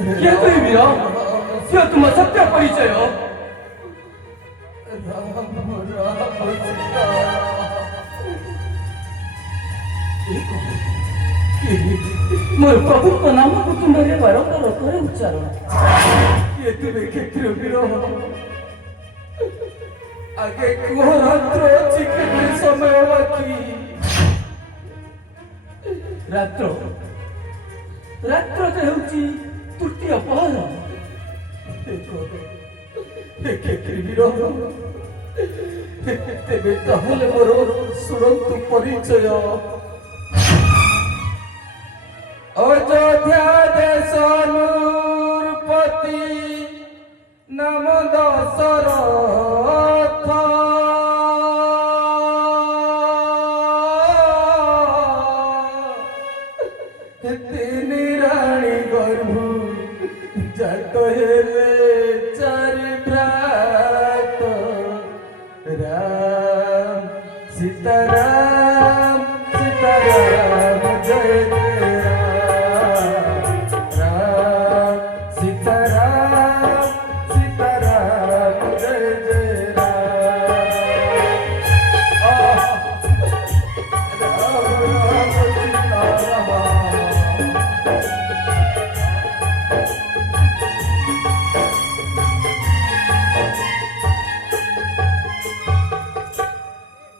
କିଏ କହିବି ସିଏ ତୁମ ସତ୍ୟ ପରିଚୟ। मोर प्रभु का नाम कुटुंबरे बारंबार करे उच्चारण। ये तुमे क्षेत्र वीर आगे कुह रात्र अछि केते समय बाकी। रात्र रात्र हेउची तृतीय पहर। क्षेत्र वीर तेबे ताहले मोर सुरंतु परिचय। अयोध्या देश नूरपति नाम दशरथ। तीन राणी गर्भु जात हेले चारि भ्रात। राम सीताराम सीताराम जय जय राम सीताराम सीताराम जय जय राम सीताराम।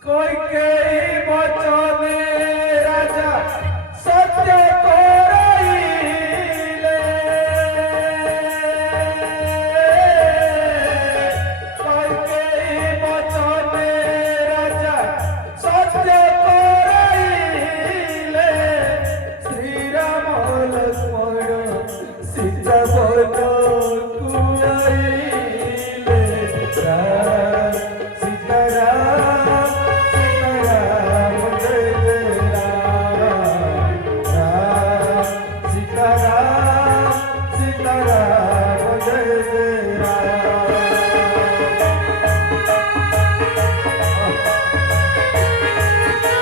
कोई के बचने राजा सत्य कोराइले। कोई के बचने राजा सत्य कोराइले। श्री राम लक्ष्मण सीता बन कुआइले। राम सीताराम सीताराम जय जय राम। राम सीताराम सीताराम जय जय राम।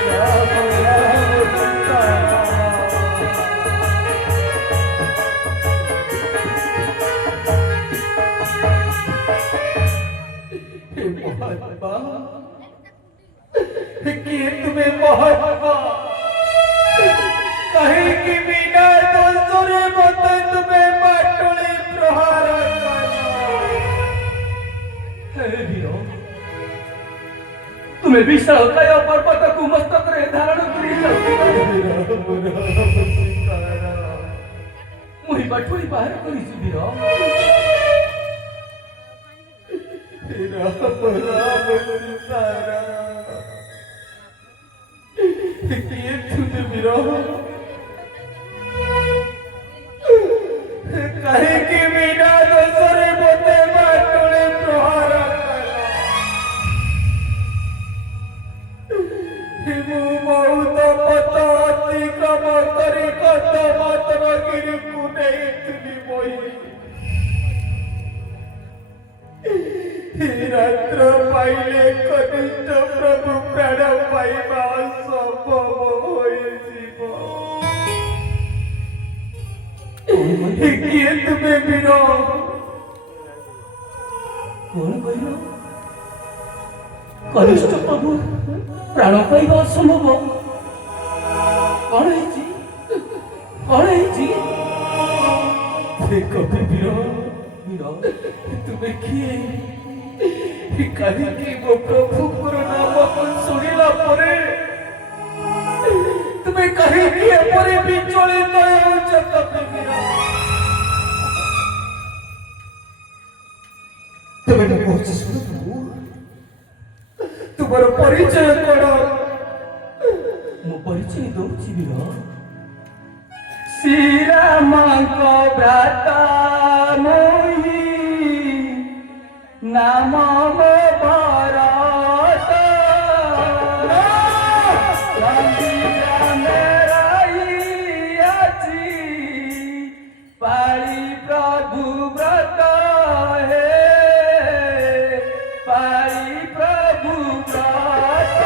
राम राम सीताराम। हे महात्मा किए तुम्हें महात्मा कहीं की बिना दोस्तों मत तुम्हें बाटुली प्रहार करना। वीरो तुम्हें विशाल काय पर्वत को मस्तक रे धारण करी मुही बाटुली बाहर करी वीरो। राम राम सीताराम किए तुझे वीरो कहीं की बिना दोसरे बोते बाटुले प्रहार हिमु बहुत पत अतिक्रम करी कत मातर गिरी को नहीं तुली मोई। रात्र पाइले कनिष्ठ प्रभु प्राण पाइबा संभव होइजिब। किए तुमे वीर कौन कहिल कनिष्ठ प्रभु प्राण पाइबा असंभव कौन है कभी वीर तुम्हें किए कहीं मो प्रभु नाम को शुणिला परे तुम्हें कहीं एपरी विचलित होउछ तुम्हें मैं कहुछि सुन तुम्हार परिचय कौन मो परिचय दौछि वीर। श्री राम को भ्राता मोहि नाम मो भरत। पाली प्रभु व्रत हे पाली प्रभु व्रत।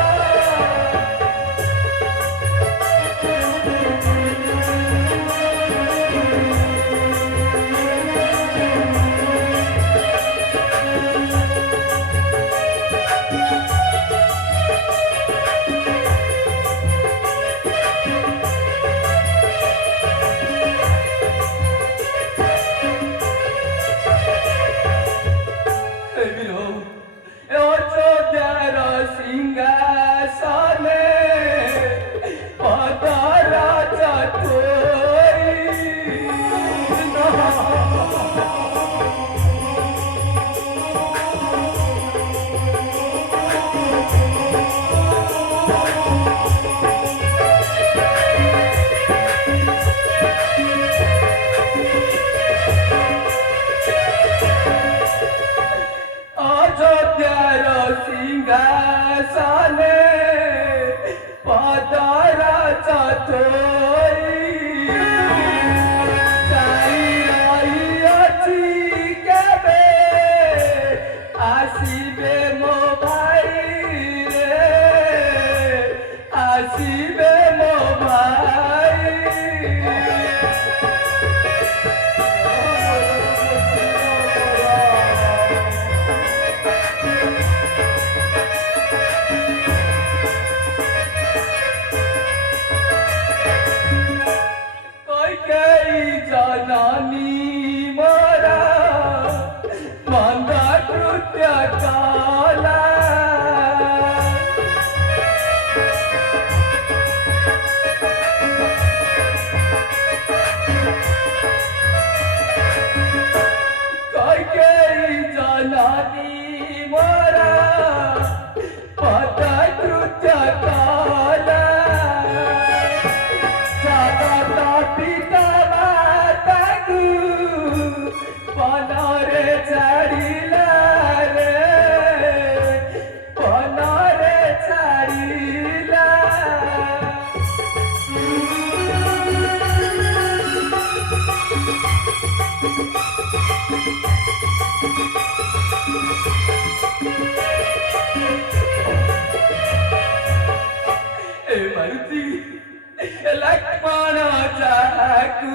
लक्ष्मण जाकू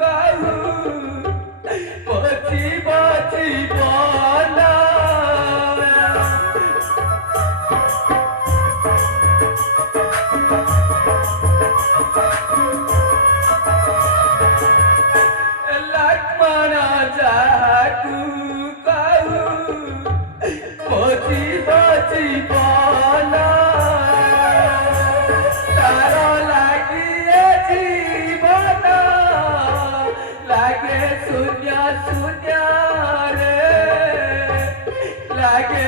कहू बची बची बना लक्ष्मण जाकू कहू बची बची बना तारा लागिए जीवन लागे शून्य शून्य रे लागे